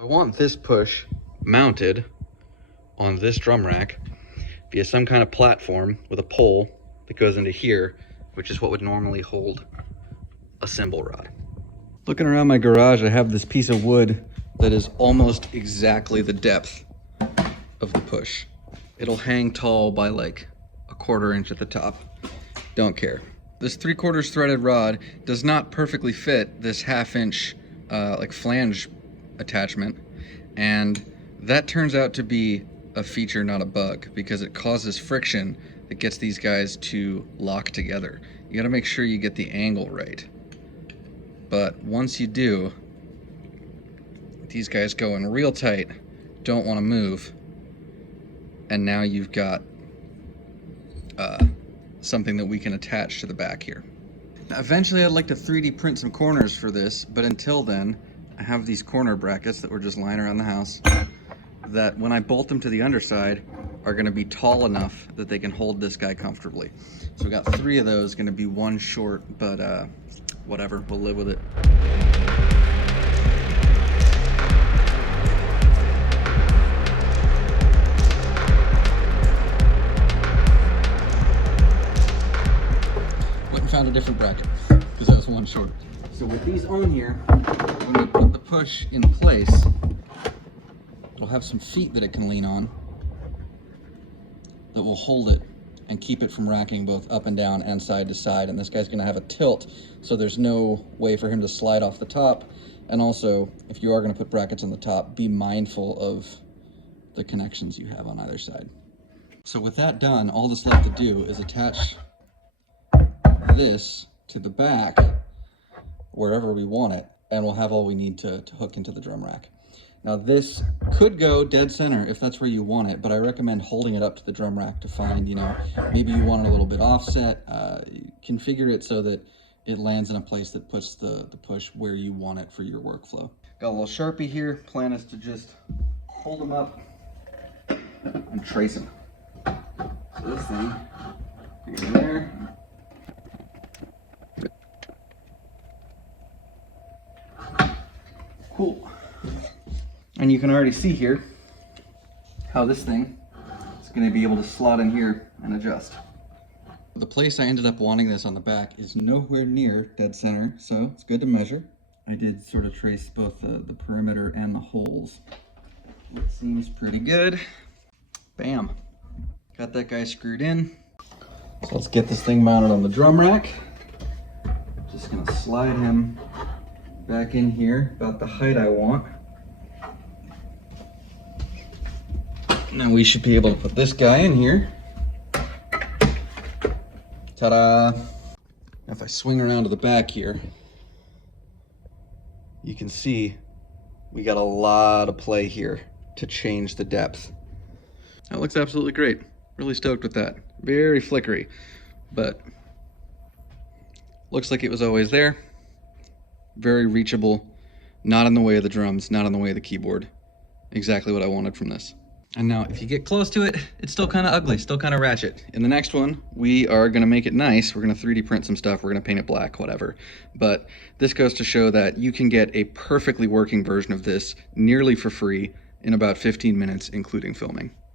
I want this push mounted on this drum rack via some kind of platform with a pole that goes into here, which is what would normally hold a cymbal rod. Looking around my garage, I have this piece of wood that is almost exactly the depth of the push. It'll hang tall by like a 1/4 inch at the top. Don't care. This 3/4 threaded rod does not perfectly fit this 1/2 inch like flange attachment, and that turns out to be a feature, not a bug, because it causes friction that gets these guys to lock together. You gotta make sure you get the angle right. But once you do, these guys go in real tight, don't want to move, and now you've got something that we can attach to the back here. Now, eventually I'd like to 3D print some corners for this, but until then, I have these corner brackets that were just lying around the house that when I bolt them to the underside are going to be tall enough that they can hold this guy comfortably. So we got 3 of those, going to be 1 short, but whatever, we'll live with it. Went and found a different bracket because that was 1 short. So with these on here, when we put the push in place, it'll have some feet that it can lean on that will hold it and keep it from racking both up and down and side to side. And this guy's gonna have a tilt, so there's no way for him to slide off the top. And also, if you are gonna put brackets on the top, be mindful of the connections you have on either side. So with that done, all that's left to do is attach this to the back wherever we want it, and we'll have all we need to hook into the drum rack. Now this could go dead center if that's where you want it, but I recommend holding it up to the drum rack to find, you know, maybe you want it a little bit offset. Configure it so that it lands in a place that puts the push where you want it for your workflow. Got a little Sharpie here. Plan is to just hold them up and trace them. So this thing, get in there. Cool. And you can already see here how this thing is going to be able to slot in here and adjust. The place I ended up wanting this on the back is nowhere near dead center, so it's good to measure. I did sort of trace both the perimeter and the holes. It seems pretty good. Bam. Got that guy screwed in. So let's get this thing mounted on the drum rack. Just going to slide him back in here about the height I want. Now we should be able to put this guy in here. Ta-da! If I swing around to the back here, you can see we got a lot of play here to change the depth. That looks absolutely great. Really stoked with that. Very flickery, but looks like it was always there. Very reachable, not in the way of the drums, not in the way of the keyboard. Exactly what I wanted from this. And now if you get close to it, it's still kind of ugly, still kind of ratchet. In the next one, we are gonna make it nice. We're gonna 3D print some stuff, we're gonna paint it black, whatever. But this goes to show that you can get a perfectly working version of this nearly for free in about 15 minutes, including filming.